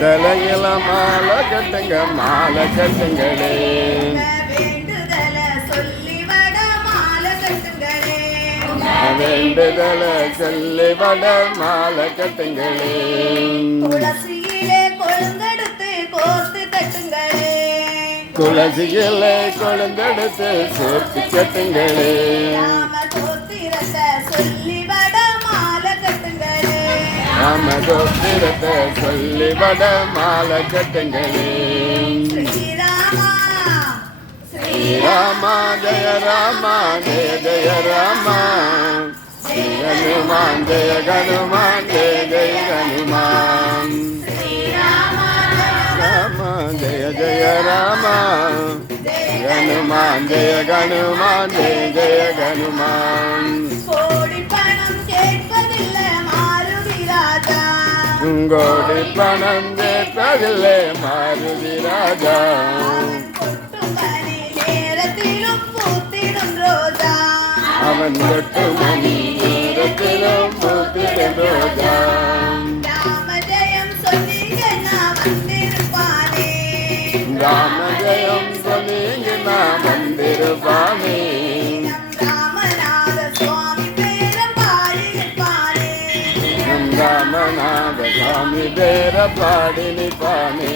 தலையில மாலை கட்டுங்க மாலை கட்டுங்களே வேண்டுதல சொல்லி வட மாலை கட்டுங்களே துளசியிலே கொழுந்தெடுத்து கோர்த்து தட்டுங்களே துளசியிலே கொழுந்தெடுத்து சேர்த்து கட்டுங்களே சொல்லி வட மாலை கட்டுங்களே ராமகோத்திரத்தை சொல்லி வட மாலை கட்டுங்களே ஸ்ரீராமா ஜெய ராமா ஜெய ஜெய ராமா ஹனுமான் ஜெய ஹனுமான் ஜெய ஜெய ஹனுமான் ராமா ஜெய ஜெய ராமா ஹனுமான் ஜெய ஹனுமான் ஜெய ஜெய ஹனுமான் கோடி பணம் கேட்பதில்லை மாருதி ராஜா கோடி பணம் கேட்பதில்லை மாருதி ராஜா அவன் தொட்டு மணி நேரத்திலும் பூத்திடும் ரோஜா ராமஜெயம் சொல்லீங்க நான் வந்திருப்பானே ராமஜெயம் சொல்லீங்க நான் வந்திருப்பானே ராமநாத சுவாமி பேர பாடியிருப்பானே ராமநாத சுவாமி பேர பாடி நிற்பானே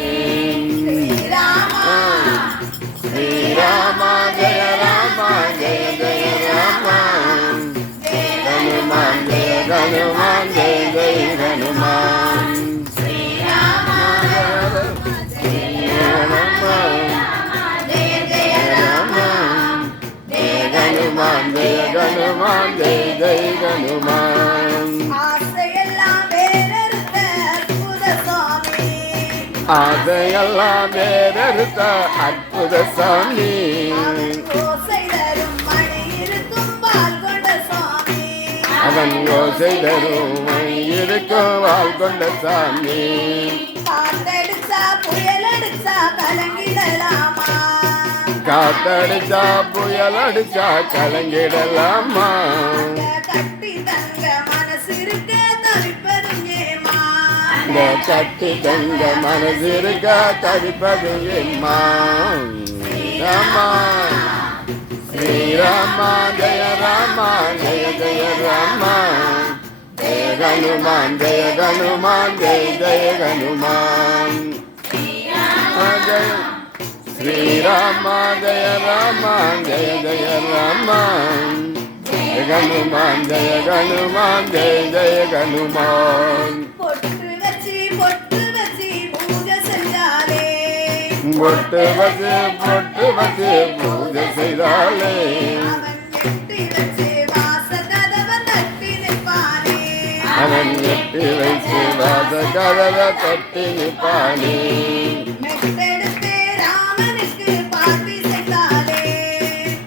ஸ்ரீராமா ஜெய ராமா ஜெய ஜெய ராமா ஹனுமான் ஜெய ஹனுமான் ஜெய ஜெய ஹனுமான் ஹனுமான் ஜெய ஹனுமான் ஜெய ஜெய ஹனுமான் அதையெல்லாம் வேறறுத்த அற்புத சாமி அவன் ஓசை தரும் இருக்கும் வாழ் கொண்ட சாமி காத்தடிச்சா புயல் அடிச்சா கலங்கிடலாமா கட்டி தங்க மனசிருக்க தரிப்பது எம்மா ராமா ஸ்ரீராமா ஜெய ராமா ஜெய ஜெய ராமா ஜெய ஹனுமான் ஜெய ஹனுமான் ஜெய ஜெய ஹனுமான் ஸ்ரீராமா ஜெய ராமா ஜெய ஜெய ராமா ஜெய ஹனுமான் ஜெய ஹனுமான் ஜெய ஜெய ஹனுமான் பொட்டு வச்சு பூஜை செய்தாலே அவன் எட்டி வைத்து வாச கதவை தட்டி நிற்பானே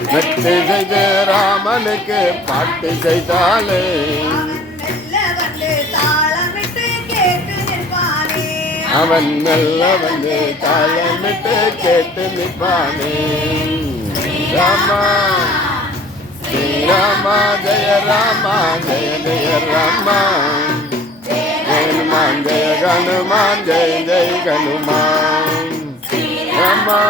வெற்றி செய்து ராமனுக்கு பாட்டு செய்தாலே அவன் நல்ல வந்து தாளமிட்டு கேட்டு நிற்பானே ராமா ஸ்ரீராமா ஜெய ராமா ஜெய ஜெய ராமா ஹனுமான் ஜெய ஹனுமான் ஜெய ஜெய ஹனுமான் ராமா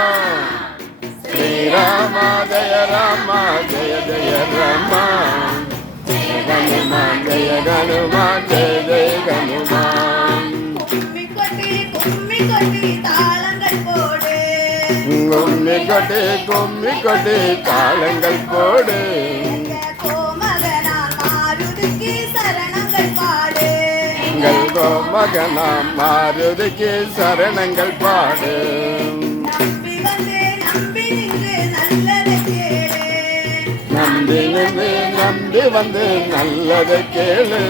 ஸ்ரீராமா ஜெய ராமா ஜெய ஜெய ராமா ஹனுமான் ஜெய ஹனுமான் ஜெய ஜெய ஹனுமான் கும்மி கொட்டி தாளங்கள் போடு எங்கள் கோமகனாம் மாருதிக்கு சரணங்கள் பாடு நம்பி வந்து நல்லதை கேளு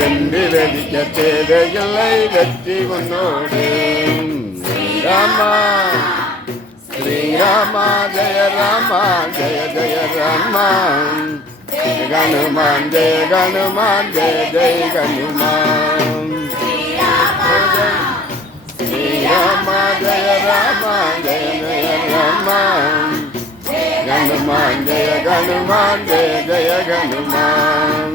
வென்று வெடிக்க தேவையில்லை வெற்றி உன்னோடு ராமா ஸ்ரீராமா ஜெய ராமா ஜெய ஜெய ராமா ஹனுமான் ஜெய ஹனுமான் ஜெய ஜெய ஹனுமான் ஸ்ரீராமா ஜெய ராமா ஜெய ஜெய ராமா ஹனுமான் ஜெய ஹனுமான் ஜெய ஜெய ஹனுமான்